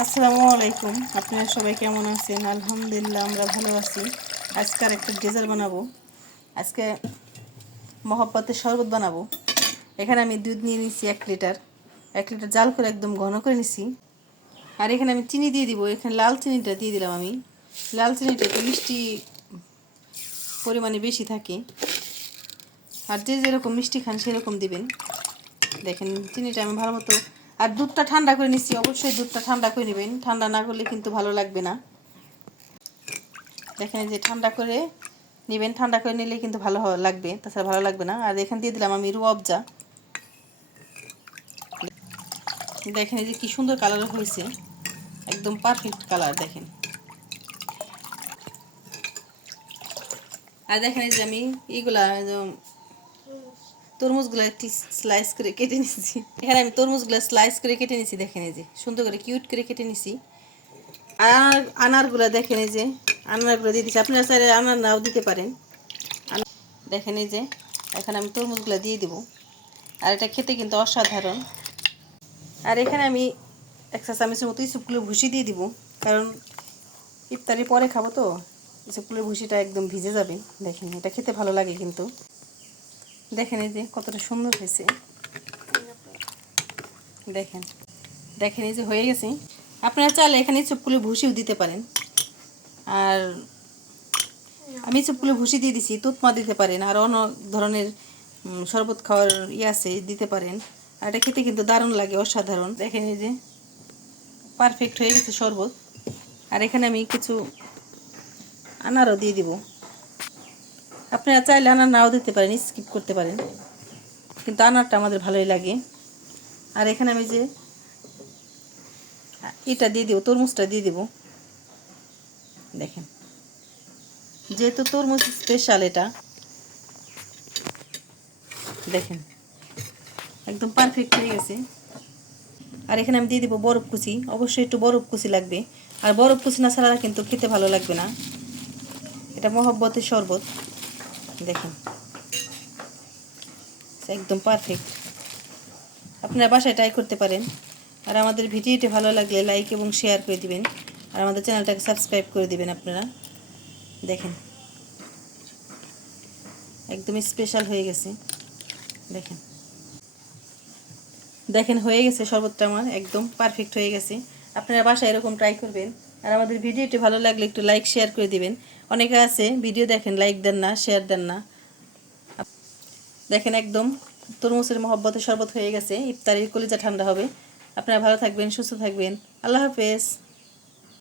আসসালামু আলাইকুম। আপনারা সবাই কেমন আছেন? আলহামদুলিল্লাহ, আমরা ভালো আছি। আজকে আর একটা ডেজার্ট বানাবো। আজকে মহব্বতের শরবত বানাবো। এখানে আমি দুধ নিয়ে নিচ্ছি এক লিটার। এক লিটার জাল করে একদম ঘন করে নিচ্ছি আর এখানে আমি চিনি দিয়ে দিব। এখানে লাল চিনিটা দিয়ে দিলাম আমি। লাল চিনিটা একটু মিষ্টি পরিমাণে বেশি থাকে। আর যে যেরকম মিষ্টি খান, সেরকম দিবেন। দেখেন, চিনিটা আমি ভালো মতো আর দুধটা ঠান্ডা করে নিচ্ছি অবশ্যই দুধটা ঠান্ডা করে নেবেন। ঠান্ডা না করলে কিন্তু ভালো লাগবে না। দেখেন যে ঠান্ডা করে নেবেন, ঠান্ডা করে নিলে কিন্তু ভালো লাগবে, তাছাড়া ভালো লাগবে না। আর এখান দিয়ে দিলাম আমি রুয়াবজা দেখেন যে কি সুন্দর কালার হয়েছে, একদম পারফেক্ট কালার দেখেন। আর দেখেন যে আমি এইগুলা তরমুজগুলো স্লাইস করে কেটে নিয়েছি এখানে আমি তরমুজগুলো স্লাইস করে কেটে নিয়েছি দেখেন এই যে। সুন্দর করে কিউট করে কেটে নিয়েছি আর আনার আনারগুলো দেখেন এই যে, আনারগুলো দিয়ে দিচ্ছি আপনারা চাইলে আনার নাও দিতে পারেন। দেখেন এই যে, এখানে আমি তরমুজগুলো দিয়ে দিব। আর এটা খেতে কিন্তু অসাধারণ। আর এখানে আমি একটা চামচের মতো ইসুপগুলো ভুসি দিয়ে দিব। কারণ ইফতারি পরে খাব তো, ইসুপগুলোর ভুসিটা একদম ভিজে যাবে। দেখেন, এটা খেতে ভালো লাগে কিন্তু। দেখেন এই যে কতটা সুন্দর হয়েছে। দেখেন দেখেন এই যে হয়ে গেছে। আপনারা চাইলে এখানে চুপগুলো ভুসিও দিতে পারেন। আর আমি চুপগুলো ভুসি দিয়ে দিছি, তুতমা দিতে পারেন, আর অন্য ধরনের শরবত খাওয়ার ইয়ে আছে, দিতে পারেন। আর এটা খেতে কিন্তু দারুণ লাগে, অসাধারণ। দেখেন এই যে পারফেক্ট হয়ে গেছে শরবত। আর এখানে আমি কিছু আনারও দিয়ে দিব। আপনারা চাইলে আনার নাও দিতে পারেন স্কিপ করতে পারেন। কিন্তু আনারটা আমাদের ভালোই লাগে। আর এখানে আমি যে, এটা দিয়ে দিব, তরমুজটা দিয়ে দেবো। দেখেন। যেহেতু তরমুজ স্পেশাল এটা, দেখেন। একদম পারফেক্ট হয়ে গেছে। আর এখানে আমি দিয়ে দেবো বরফ কুচি, অবশ্যই একটু বরফ কুচি লাগবে। আর বরফ কুচি না ছাড়া কিন্তু খেতে ভালো লাগবে না। এটা মহব্বতের শরবত। দেখেন। একদম পারফেক্ট আপনারা বাসায় ট্রাই করতে পারেন। আর আমাদের ভিডিওটি ভালো লাগলে লাইক এবং শেয়ার করে দিবেন। আর আমাদের চ্যানেলটাকে সাবস্ক্রাইব করে দিবেন আপনারা। দেখেন। একদম স্পেশাল হয়ে গেছে। দেখেন। দেখেন, হয়ে গেছে শরবতটা আমার। একদম পারফেক্ট হয়ে গেছে। আপনারা বাসায় এরকম ট্রাই করবেন। আর আমাদের ভিডিওটি ভালো লাগলে একটু লাইক শেয়ার করে দিবেন। অনেকে আছে ভিডিও দেখেন লাইক দেন না শেয়ার দেন না। দেখেন একদম, তরমুজের মহব্বতের শরবত হয়ে গেছে, ইফতারের কলিজা ঠান্ডা হবে। আপনারা ভালো থাকবেন, সুস্থ থাকবেন। আল্লাহ হাফেজ।